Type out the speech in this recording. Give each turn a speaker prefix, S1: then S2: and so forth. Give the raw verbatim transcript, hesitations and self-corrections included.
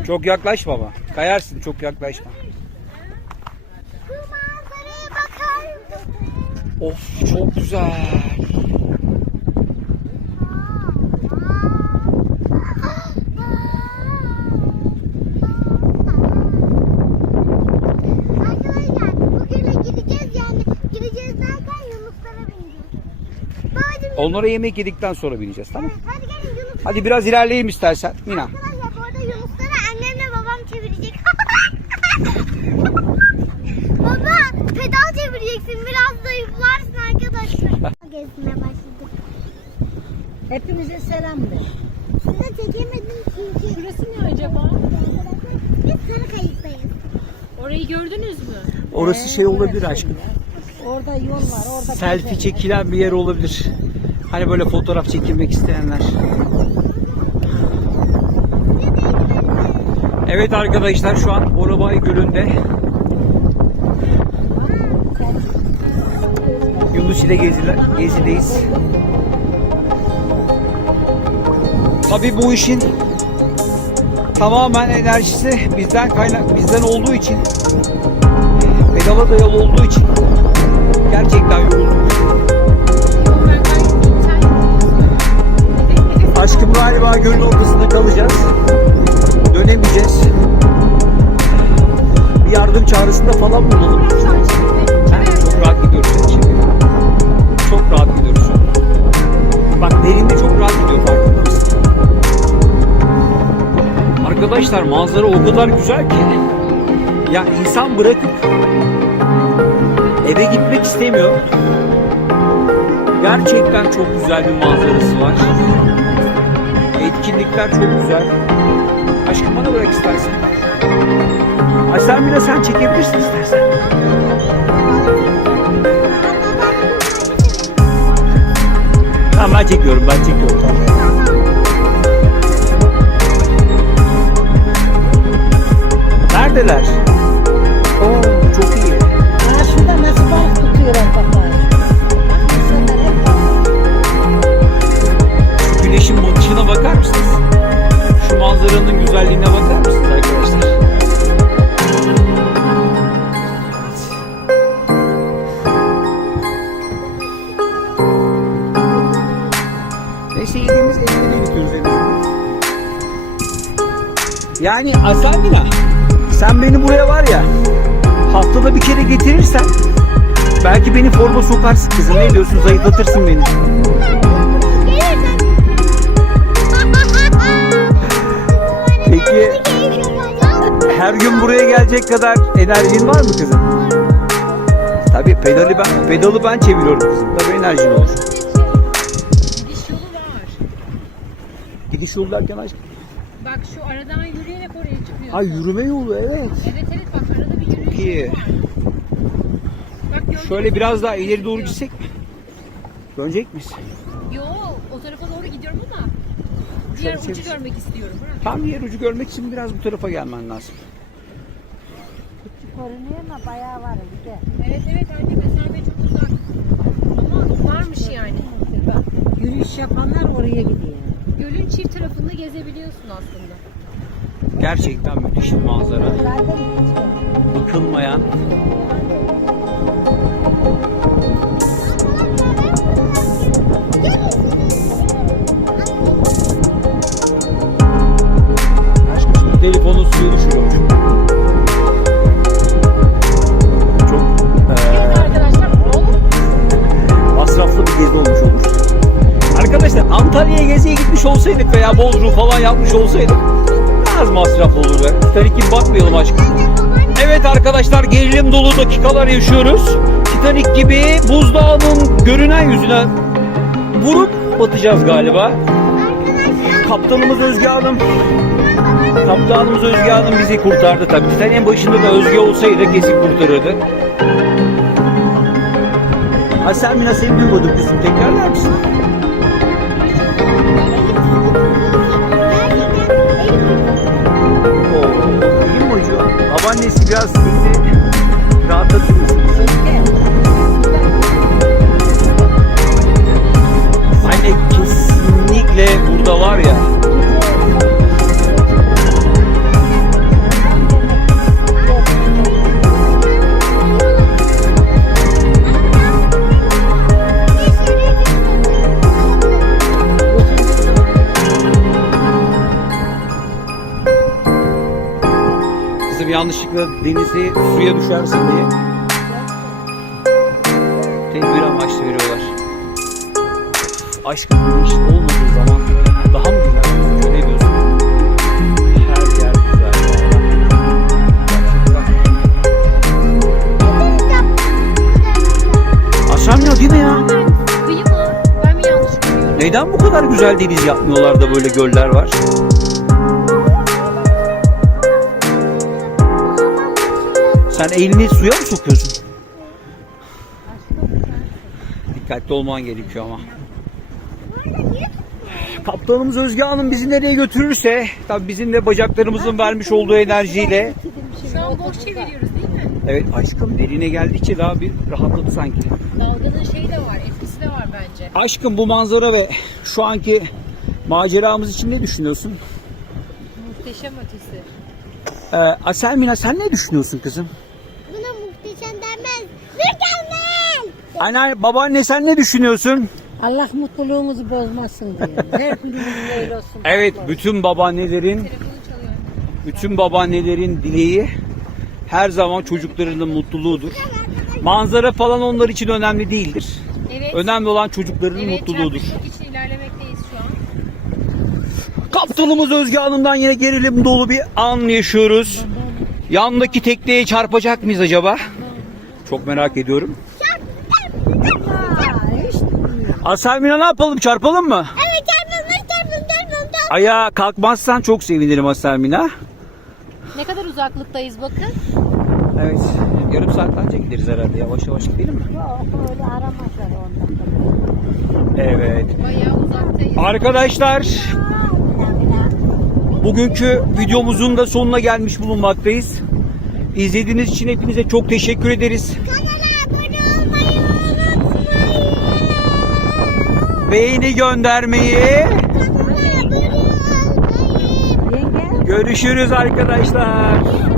S1: Çok yaklaşma ama. Kayarsın, çok yaklaşma.
S2: Bu manzaraya bakar mısın?
S1: Of, çok güzel.
S2: Arkadaşlar bugüne gideceğiz yani gideceğiz derken Yunuslara bineceğiz. Babacığım,
S1: Onlara yemek yedikten sonra bineceğiz, tamam mı?
S2: hadi gelin Yunus.
S1: Hadi biraz ilerleyelim istersen Mina.
S2: Arkadaşlar bu arada Yunusları annemle babam çevirecek. Baba pedal çevireceksin biraz zayıflarsın arkadaşlar. Gezmeye başladık.
S3: Hepimize selam de.
S2: Size çekemedim çünkü.
S3: Şurası ne acaba?
S2: Biz sarı kayıktayız.
S3: Orayı gördünüz mü?
S1: Orası şey olabilir aşkım.
S3: Orada yol var. Orada
S1: Selfie çekilen bir yer olabilir. Hani böyle fotoğraf çekilmek isteyenler. Evet arkadaşlar, şu an Borabay Gölü'nde Yunus ile geziler, gezideyiz. Tabii bu işin tamamen enerjisi bizden kaynak bizden olduğu için, pedala dayalı olduğu için gerçekten yorulduk. Aşkım galiba gölün ortasında kalacağız. Dönemeyeceğiz. Bir yardım çağrısında falan bulunalım. Ha, çok rahat gidiyoruz şimdi. Çok rahat gidiyoruz. Bak derinde çok rahat gidiyor, farkında mısın? Arkadaşlar manzara o kadar güzel ki. Ya insan bırakıp eve gitmek istemiyor. Gerçekten çok güzel bir manzarası var. Etkinlikler çok güzel. Aşkım bana bırak istersen. Ay sen bir de sen çekebilirsin istersen. Tamam ben çekiyorum, ben çekiyorum. Tamam. Neredeler? Oo, çok iyi.
S3: Ha, şurada nasıl balık tutuyorlar bak. İnsanlar hep
S1: Şu güneşin batışına bakar mısınız? Şu manzaranın güzelliğine bakar mısınız arkadaşlar? Neyse yediğimiz evlere götürürüz en azından. Yani Asamina, sen beni buraya var ya haftada bir kere getirirsen belki beni forma sokarsın kızım. Ne diyorsun, zayıflatırsın beni. Peki her gün buraya gelecek kadar enerjin var mı kızım? Tabii pedalı ben, pedalı ben çeviriyorum kızım. Tabii enerjin olur.
S3: gidiş yolu var.
S1: Gidiş yolu derken aşkım.
S3: Bak şu aradan yürüyerek oraya çıkıyor.
S1: Ha yürüme yolu, evet.
S3: Evet evet bak arada bir yürüyüş
S1: İyi.
S3: yolu var. Bak gördün
S1: Şöyle
S3: mü?
S1: biraz daha ileri doğru gitsek mi? Dönecek miyiz?
S3: Yo o tarafa doğru gidiyorum ama diğer
S1: Şöyle
S3: ucu
S1: çevir.
S3: görmek istiyorum. Ha?
S1: Tam yer ucu görmek için biraz bu tarafa gelmen lazım.
S3: Küçük görünüyor ama bayağı var. Güzel. Evet evet anne mesafe çok uzak. Ama varmış yani. Yürüyüş yapanlar oraya gidiyor. Gölün çift tarafında gezebiliyorsun aslında.
S1: Gerçekten müthiş bir manzara. Bıkılmayan. Aşkım şimdi telefonun suya düşüyormuş. Çok eee,
S3: Arkadaşlar oğlum.
S1: masraflı bir gezi olmuş olur. Arkadaşlar Antalya'ya geziye gitmiş olsaydık veya Bodrum falan yapmış olsaydık biraz masraf olur be. Titanic'e bakmayalım aşkım. Evet arkadaşlar, gerilim dolu dakikalar yaşıyoruz. Titanic gibi buzdağının görünen yüzüne vurup batacağız galiba. Kaptanımız Özge Hanım Kaptanımız Özge Hanım bizi kurtardı tabii. Titanic'in başında da Özge olsaydı kesin kurtarırdı. Ha sen Mina, seni duymadım kızım, tekrarlar mısın? Oo, iyi mi hocam? Babaannesi biraz seni rahatlatır mısın? Anne kesinlikle burada var ya. Kızım yanlışlıkla denize suya düşersin diye tedbir amaçlı veriyorlar. Aşkım güneş olmadığı zaman daha mı güzel gözüküyor? Ne diyorsun? Her yer güzel. Aşamıyor değil mi ya?
S3: Kıyı mı? Ben mi yanlış görüyorum?
S1: Neden bu kadar güzel deniz yapmıyorlar da böyle göller var? Sen elini suya mı sokuyorsun? Dikkatli olman gerekiyor ama. Kaptanımız Özge Hanım bizi nereye götürürse, tabii bizim de bacaklarımızın vermiş olduğu enerjiyle.
S3: Şu an boş çeviriyoruz değil mi?
S1: Evet aşkım, derine geldikçe daha bir rahatladı sanki.
S3: Dalganın şeyi de var, etkisi de var bence.
S1: Aşkım bu manzara ve şu anki maceramız için ne düşünüyorsun?
S3: Muhteşem ötesi.
S1: Ee, Aselmina sen ne düşünüyorsun kızım?
S2: Buna muhteşem denmez. Mükemmel.
S1: Anne, babaanne sen ne düşünüyorsun?
S4: Allah mutluluğumuzu bozmasın diye. Her günümüz böyle olsun.
S1: Evet, bütün babaannelerin,
S3: Telefonu çalıyor.
S1: bütün babaannelerin dileği her zaman çocuklarının mutluluğudur. Manzara falan onlar için önemli değildir.
S3: Evet.
S1: Önemli olan çocuklarının
S3: Evet,
S1: mutluluğudur.
S3: çarpışmak için ilerlemekteyiz şu an.
S1: Kaptanımız Özge Hanım'dan yine gerilim dolu bir an yaşıyoruz. Yandaki tekneye çarpacak mıyız acaba? Çok merak ediyorum. Aselmina ne yapalım? Çarpalım mı?
S2: Evet çarpılmış çarpılmış çarpılmış.
S1: Ayağa kalkmazsan çok sevinirim Aselmina.
S3: Ne kadar uzaklıktayız bakın.
S1: Evet. Yarım saat önce gideriz herhalde. Yavaş yavaş gidelim mi?
S4: Yok öyle aramazlar ondan.
S1: Evet.
S3: Bayağı uzaktayız.
S1: Arkadaşlar, bugünkü videomuzun da sonuna gelmiş bulunmaktayız. İzlediğiniz için hepinize çok teşekkür ederiz.
S2: Kanala abone olmayı unutmayın.
S1: Beğeni göndermeyi.
S2: Kanala abone olmayı.
S4: Yenge.
S1: Görüşürüz arkadaşlar.